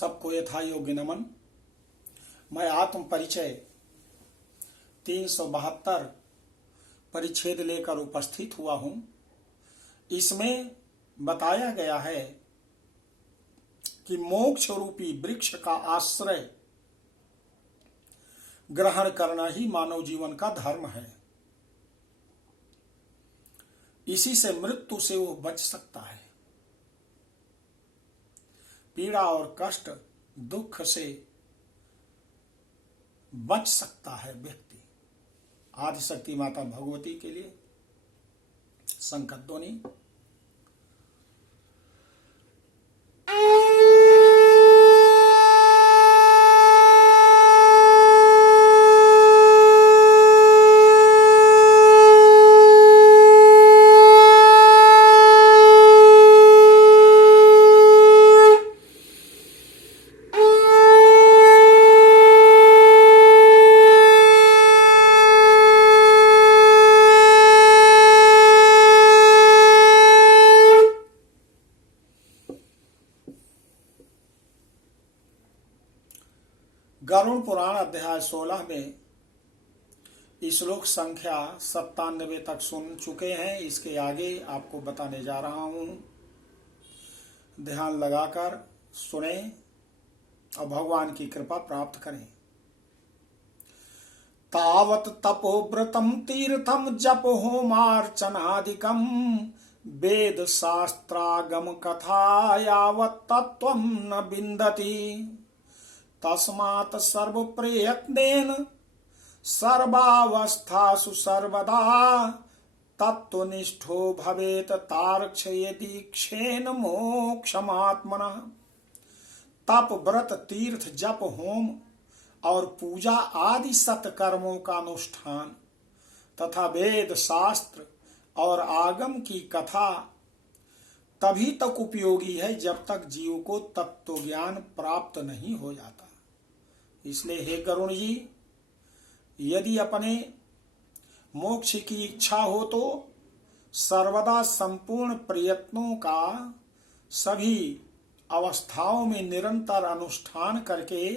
सबको यथा योग्य नमन। मैं आत्म परिचय 372 परिच्छेद लेकर उपस्थित हुआ हूं। इसमें बताया गया है कि मोक्ष रूपी वृक्ष का आश्रय ग्रहण करना ही मानव जीवन का धर्म है। इसी से मृत्यु से वो बच सकता है। पीड़ा और कष्ट दुख से बच सकता है व्यक्ति। आदिशक्ति माता भगवती के लिए संकट ध्वनि। गरुड़ पुराण अध्याय 16 में श्लोक संख्या 97 तक सुन चुके हैं। इसके आगे आपको बताने जा रहा हूं। ध्यान लगाकर सुने और भगवान की कृपा प्राप्त करें। तावत तपोव्रतम तीर्थम जप होमार्चनादिकम वेद शास्त्रागम कथा यावत् तत्त्वं न विन्दति तस्मात् सर्व प्रयत्नेन सर्वावस्थासु सर्वदा तत्त्वनिष्ठो भवेत तार्क्ष्येति क्षेन मोक्षमात्मनः। तप व्रत तीर्थ जप होम और पूजा आदि सत्कर्मों का अनुष्ठान तथा वेद शास्त्र और आगम की कथा तभी तक उपयोगी है जब तक जीव को तत्व ज्ञान प्राप्त नहीं हो जाता। इसलिए हे गरुण जी, यदि अपने मोक्ष की इच्छा हो तो सर्वदा संपूर्ण प्रयत्नों का सभी अवस्थाओं में निरंतर अनुष्ठान करके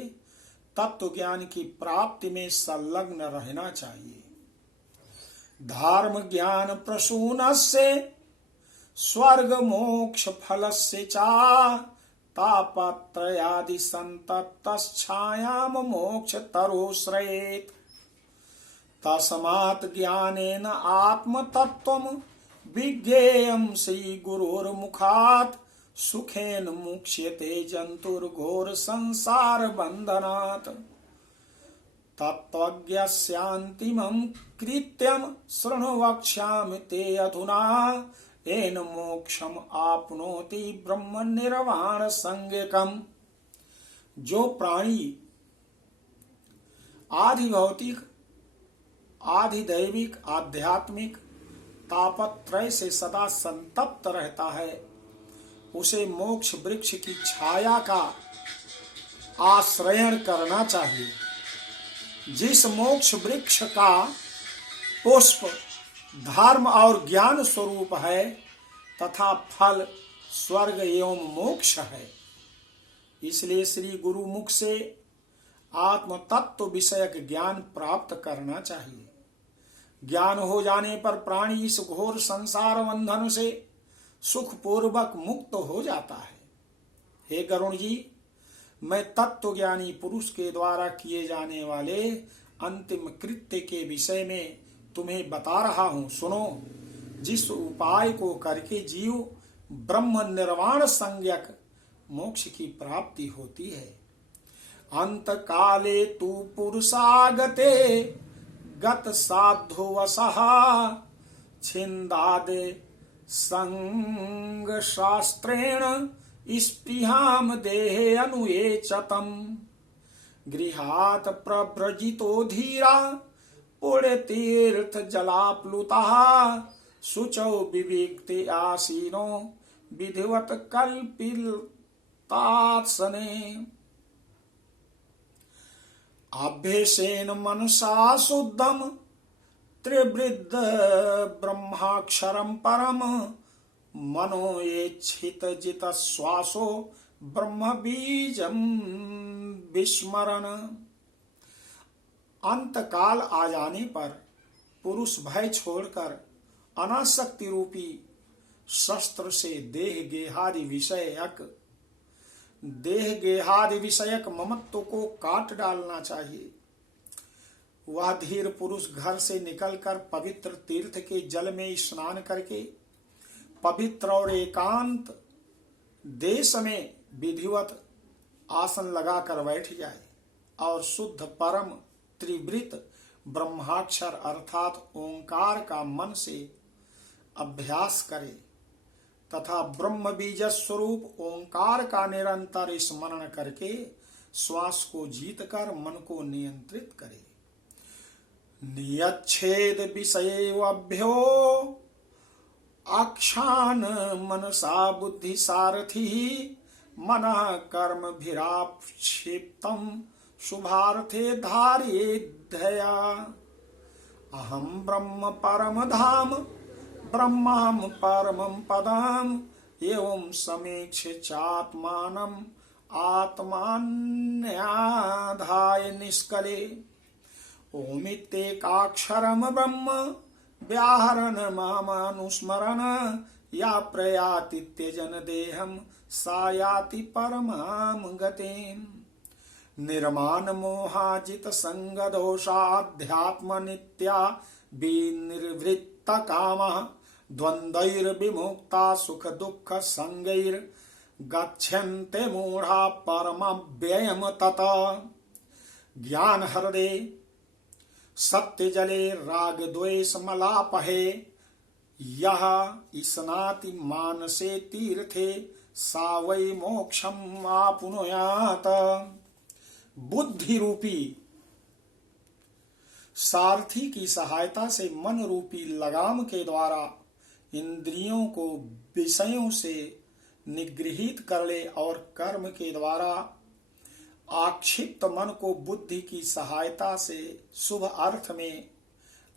तत्व ज्ञान की प्राप्ति में संलग्न रहना चाहिए। धर्म ज्ञान प्रसूनस्य स्वर्ग मोक्ष फलस्य च तापत्रयादि संततश्छायाम मोक्ष तरोश्रयेत् तस्मात् ज्ञानेन आत्मतत्त्वं विज्ञेयं श्री गुरोर्मुखात् सुखेन मुक्ष्यते जन्तुर्घोर संसार बन्धनात्। तत्त्वज्ञस्यान्तिमं कृत्यं शृणु वक्ष्यामि ते अधुना येन मोक्षम आपनोति ब्रह्म निर्वाण संज्ञकम। जो प्राणी आधि भौतिक आधि दैविक आध्यात्मिक तापत्रय से सदा संतप्त रहता है, उसे मोक्ष वृक्ष की छाया का आश्रयण करना चाहिए। जिस मोक्ष वृक्ष का पुष्प धर्म और ज्ञान स्वरूप है तथा फल स्वर्ग एवं मोक्ष है। इसलिए श्री गुरु मुख से आत्म तत्व विषयक ज्ञान प्राप्त करना चाहिए। ज्ञान हो जाने पर प्राणी इस घोर संसार बंधन से सुखपूर्वक मुक्त हो जाता है। हे गरुण जी, मैं तत्व ज्ञानी पुरुष के द्वारा किए जाने वाले अंतिम कृत्य के विषय में तुम्हें बता रहा हूं, सुनो। जिस उपाय को करके जीव ब्रह्म निर्वाण संज्ञक मोक्ष की प्राप्ति होती है। अंत काले तु पुरुषागते गत साधुवसः छिन्दादे संग शास्त्रेण स्पृहाम देहे अनुएचतम गृहात् प्रव्रजितो धीरा पुण्यतीर्थ जलाप्लुता शुचौ विविक्ति आसीनो विधिवत कल्पितात्सने अभ्यसेन मनसा शुद्धम त्रिवृद्ध ब्रह्माक्षरम परम मनो येच्छित जित श्वासो ब्रह्म बीजम विस्मरण। अंत काल आ जाने पर पुरुष भय छोड़कर अनासक्ति रूपी शस्त्र से देह गेहादि विषयक ममत्व को काट डालना चाहिए। वह धीर पुरुष घर से निकलकर पवित्र तीर्थ के जल में स्नान करके पवित्र और एकांत देश में विधिवत आसन लगाकर बैठ जाए और शुद्ध परम त्रिवृत ब्रह्माक्षर अर्थात ओंकार का मन से अभ्यास करे तथा ब्रह्म बीज स्वरूप ओंकार का निरंतर स्मरण करके श्वास को जीतकर मन को नियंत्रित करे। नियच्छेद विषयेभ्यो आख्यान मनसा बुद्धि सारथि मनः कर्मभिराक्षिप्तं शुभार्थे धारयेद्धया। अहम ब्रह्म परम धाम ब्रह्माम परमं पदम एवं समीक्ष्य चात्मानम् आत्मान्याधाय निष्कले। ओमित्येकाक्षरं ब्रह्म व्याहरण मामानुस्मरण या प्रयाति त्यजन देहं सा याति परमां गतिम्। निर्माण मोहाजित संग दोषाध्यात्म नित्या विनिर्वृत्त कामः द्वन्द्वैर्विमुक्ता सुख दुःख संगैर् गच्छन्ते मूढ़ा परमव्ययम् तत। ज्ञान हृदे सत्य जले राग द्वेष मलापहे यह स्नाति मानसे तीर्थे सा वै मोक्षम आप्नुयात। बुद्धि रूपी सारथी की सहायता से मन रूपी लगाम के द्वारा इंद्रियों को विषयों से निगृहित कर ले और कर्म के द्वारा आक्षिप्त मन को बुद्धि की सहायता से शुभ अर्थ में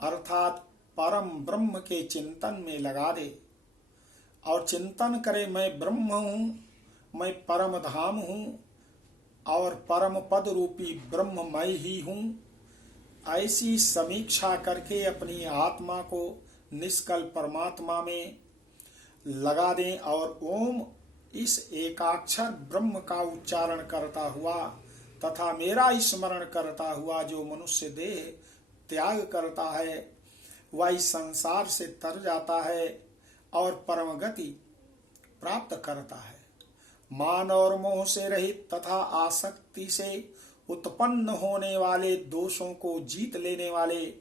अर्थात परम ब्रह्म के चिंतन में लगा दे और चिंतन करे मैं ब्रह्म हूँ, मैं परम धाम हूँ और परम पद रूपी ब्रह्ममय ही हूँ। ऐसी समीक्षा करके अपनी आत्मा को निष्कल परमात्मा में लगा दें और ओम इस एकाक्षर ब्रह्म का उच्चारण करता हुआ तथा मेरा स्मरण करता हुआ जो मनुष्य देह त्याग करता है वह इस संसार से तर जाता है और परम गति प्राप्त करता है। मान और मोह से रहित तथा आसक्ति से उत्पन्न होने वाले दोषों को जीत लेने वाले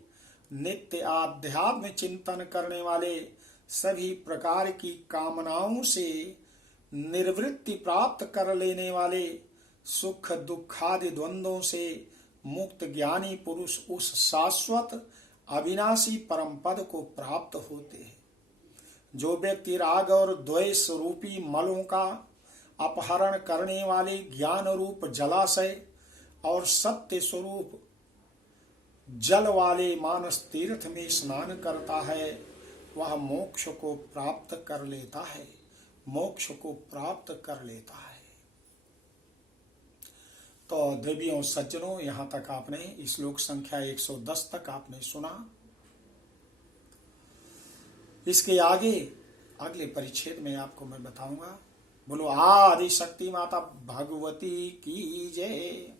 नित्य आध्यात्म चिंतन करने वाले सभी प्रकार की कामनाओं से निर्वृत्ति प्राप्त कर लेने वाले सुख दुखादि द्वंद्वों से मुक्त ज्ञानी पुरुष उस शाश्वत अविनाशी परम पद को प्राप्त होते हैं। जो व्यक्ति राग और द्वेष रूपी मलों का अपहरण करने वाले ज्ञान रूप जलाशय और सत्य स्वरूप जल वाले मानस तीर्थ में स्नान करता है वह मोक्ष को प्राप्त कर लेता है, मोक्ष को प्राप्त कर लेता है। तो देवियों सज्जनों, यहाँ तक आपने श्लोक संख्या 110 तक आपने सुना। इसके आगे अगले परिच्छेद में आपको मैं बताऊंगा। बोलो आदि शक्ति माता भगवती की जय।